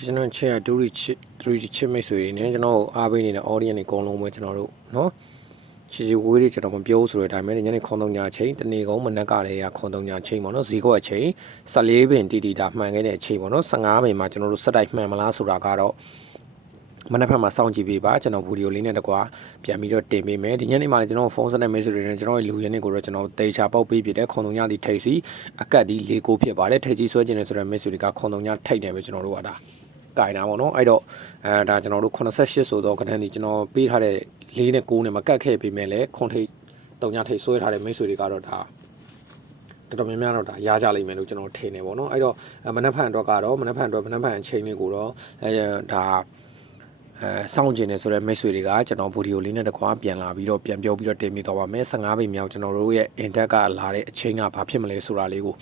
ကျွန်တော်ချစ်ဒူရီချစ်3ချစ်မိတ်ဆွေတွေနဲ့ကျွန်တော်အားပေးနေတဲ့ audience တွေအကုန်လုံးပဲကျွန်တော်တို့နော်ချီချီဝေးလေးကျွန်တော်မပြောဆိုတဲ့အတိုင်းပဲညနေခွန်သုံးညာချိန်တနေ့ကုန်မနက်ကလေးကခွန်သုံးညာချိန်ပေါ့နော်ဇီကောအချိန်14ပင်တီတီတာမှန်ခဲ့တဲ့အချိန်ပေါ့နော်15ပင်မှာကျွန်တော်တို့စက်တိုက်မှန်မလားဆိုတာကတော့မနက်ဖြန်မှာစောင့်ကြည့်ပေးပါကျွန်တော်ဗီဒီယိုလေးနဲ့တကွာပြန်ပြီးတော့တင်ပေးမယ်ဒီညနေမှာလည်းကျွန်တော်ဖုန်းဆက်တဲ့ message တွေနဲ့ကျွန်တော်ရဲ့လူရင်းတွေကိုတော့ကျွန်တော်တေချာပေါက်ပေးပြတဲ့ခွန်သုံးညာဒီထိတ်စီအကတ်ဒီလေးကိုဖြစ်ပါတယ်ထိတ်ကြီးဆွဲခြင်းနဲ့ဆိုတဲ့ message တွေကခွန်သုံးညာထိတ်တယ်ပဲကျွန်တော်တို့ကဒါ ကင်တာပေါ့နော်အဲ့တော့အဲဒါကျွန်တော်တို့88ဆိုတော့ခဏနေကျွန်တော်ပေးထားတဲ့၄နဲ့9နဲ့မကတ်ခဲ့ပေးမယ်လေခွန်ထိတ်တုံညာထိတ်ဆွဲထားတဲ့မိတ်ဆွေတွေကတော့ဒါတော်တော်များများတော့ဒါရကြလိမ့်မယ်လို့ကျွန်တော်ထင်နေပေါ့နော်အဲ့တော့မနက်ဖြန်အတွက်ကတော့မနက်ဖြန်အတွက်မနက်ဖြန်အချိန်လေးကိုတော့အဲဒါအဲစောင့်ကျင်နေဆိုတဲ့မိတ်ဆွေတွေကကျွန်တော်ဗီဒီယိုလေးနဲ့တကွာပြန်လာပြီးတော့ပြန်ပြောပြီးတော့တင်ပြသွားပါမယ်15ပေမြောက်ကျွန်တော်တို့ရဲ့ index ကလာတဲ့အချိန်ကဘာဖြစ်မလဲဆိုတာလေးကို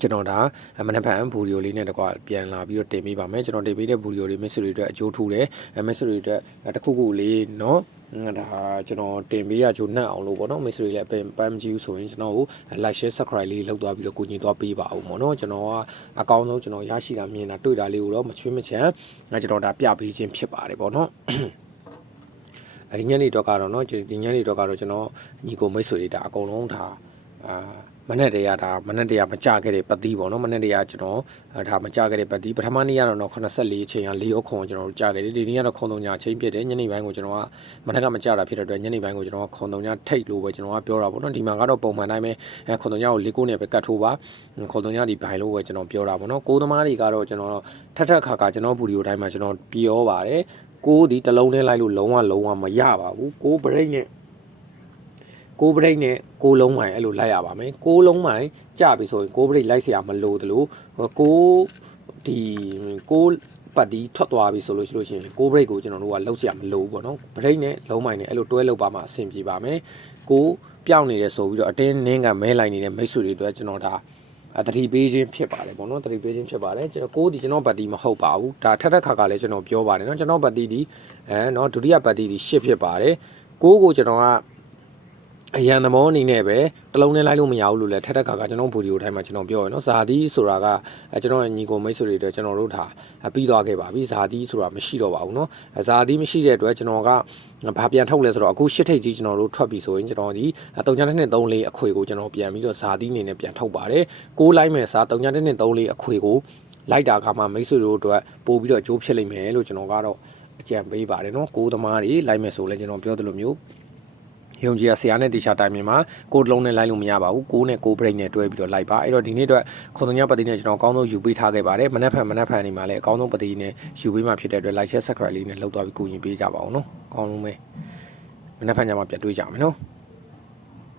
ကျွန်တော်ဒါမနက်ဖြန်ဗီဒီယိုလေးနဲ့တကွာပြန်လာပြီးတော့တင်ပေးပါမယ်ကျွန်တော်တင်ပေးတဲ့ဗီဒီယိုတွေ message တွေအတွက်အကျိုးထူတယ် message တွေအတွက်တစ်ခုခုလေးเนาะဒါကျွန်တော်တင်ပေးရချိုးနှက်အောင်လို့ပေါ့နော် message တွေလည်းပန်ပန်မကြည့်ဘူးဆိုရင်ကျွန်တော်ကို like share subscribe လေးလုပ်သွားပြီးတော့ကိုညီသွားပေးပါဦးပေါ့နော်ကျွန်တော်ကအကောင်းဆုံးကျွန်တော်ရရှိတာမြင်တာတွေ့တာလေးကိုတော့မချွေးမချမ်းငါကျွန်တော်ဒါပြပေးခြင်းဖြစ်ပါတယ်ပေါ့နော်အဲဒီညနေတော့ကတော့เนาะဒီညနေတော့ကတော့ကျွန်တော်ညီကိုမိတ်ဆွေတွေဒါအကုန်လုံးဒါအာ မနေ့တည်းကဒါမနေ့တည်းကမကြခဲ့တဲ့ပတိပေါ့နော်မနေ့တည်းကကျွန်တော်ဒါမကြခဲ့တဲ့ပတိပထမနေ့ကတော့တော့84အချိန်က၄ရောက်ခွန်ကျွန်တော်တို့ကြခဲ့တယ်ဒီနေ့ကတော့ခွန်သုံးညာအချိန်ဖြစ်တယ်ညနေပိုင်းကိုကျွန်တော်ကမနေ့ကမကြတာဖြစ်တဲ့အတွက်ညနေပိုင်းကိုကျွန်တော်ကခွန်သုံးညာထိတ်လို့ပဲကျွန်တော်ကပြောတာပေါ့နော်ဒီမှာကတော့ပုံမှန်တိုင်းပဲအဲခွန်သုံးညာကို၄ကိုနဲ့ပဲကတ်ထိုးပါခွန်သုံးညာဒီဘိုင်လို့ပဲကျွန်တော်ပြောတာပေါ့နော်ကိုသမားတွေကတော့ကျွန်တော်ထက်ထက်ခါခါကျွန်တော်ဗီဒီယိုတိုင်းမှာကျွန်တော်ပြောပါတယ်ကိုဒီတလုံးနဲ့လိုက်လို့လုံးဝလုံးဝမရပါဘူးကိုဘရိတ်နဲ့ ကိုဘရိတ်နဲ့ကိုလုံးမိုင်အဲ့လိုလိုက်ရပါမယ်ကိုလုံးမိုင်ကြပြီဆိုရင်ကိုဘရိတ်လိုက်เสียမလို့တလို့ကိုဒီကိုပတ်ဒီထွက်သွားပြီဆိုလို့ရှိလို့ရှိရင်ကိုဘရိတ်ကိုကျွန်တော်တို့ကလှုပ်เสียမလို့ပေါ့နော်ဘရိတ်နဲ့လုံးမိုင်နဲ့အဲ့လိုတွဲလှုပ်ပါမှအဆင်ပြေပါမယ်ကိုပြောင်းနေတယ်ဆိုပြီးတော့အတင်းနင်းကမဲလိုက်နေတဲ့မိတ်ဆွေတွေအတွက်ကျွန်တော်ဒါအတတိပေးခြင်းဖြစ်ပါတယ်ပေါ့နော်တတိပေးခြင်းဖြစ်ပါတယ်ကျွန်တော်ကိုဒီကျွန်တော်ဘတ်တီမဟုတ်ပါဘူးဒါထက်ထက်ခါခါလည်းကျွန်တော်ပြောပါတယ်เนาะကျွန်တော်ဘတ်တီဒီအဲเนาะဒုတိယဘတ်တီဒီရှစ်ဖြစ်ပါတယ်ကိုကိုကျွန်တော်က အရန်သမောအနေနဲ့ပဲတလုံးနဲ့လိုက်လို့မရဘူးလို့လည်းထက်ထက်ခါခါကျွန်တော်ဗီဒီယိုတိုင်းမှာကျွန်တော်ပြောရနော်ဇာတိဆိုတာကကျွန်တော်ညီကိုမိတ်ဆွေတွေအတွက်ကျွန်တော်တို့ဒါပြီးသွားခဲ့ပါပြီဇာတိဆိုတာမရှိတော့ပါဘူးနော်ဇာတိမရှိတဲ့အတွက်ကျွန်တော်ကဘာပြန်ထုတ်လဲဆိုတော့အခုရှစ်ထိပ်ကြီးကျွန်တော်တို့ထွက်ပြီဆိုရင်ကျွန်တော်ဒီ3.3နဲ့3လေးအခွေကိုကျွန်တော်ပြန်ပြီးတော့ဇာတိအနေနဲ့ပြန်ထုတ်ပါတယ်6လိုက်မယ်စား3.3နဲ့3လေးအခွေကိုလိုက်တာကမှမိတ်ဆွေတို့အတွက်ပို့ပြီးတော့အကျိုးဖြစ်လိမ့်မယ်လို့ကျွန်တော်ကတော့အကြံပေးပါတယ်နော်ကိုးသမားတွေလိုက်မယ်ဆိုလဲကျွန်တော်ပြောသလိုမျိုး ယုံကြည်ရဆရာနဲ့တေချာတိုင်မြင်မှာကိုလုံးနဲ့လိုက်လို့မရပါဘူးကိုနဲ့ကိုဘရိတ်နဲ့တွဲပြီးတော့လိုက်ပါအဲ့တော့ဒီနေ့အတွက်ခွန်သွန်ညပတိနဲ့ကျွန်တော်အကောင်းဆုံးယူပေးထားခဲ့ပါတယ်မနက်ဖြန်မနက်ဖြန်နေမှာလည်းအကောင်းဆုံးပတိနဲ့ယူပေးမှဖြစ်တဲ့အတွက် like share subscribe လေးနဲ့လောက်သွားပြီးကိုရင်ပေးကြပါအောင်နော်အကောင်းဆုံးပဲမနက်ဖြန်ညမှာပြန်တွေ့ကြမယ်နော်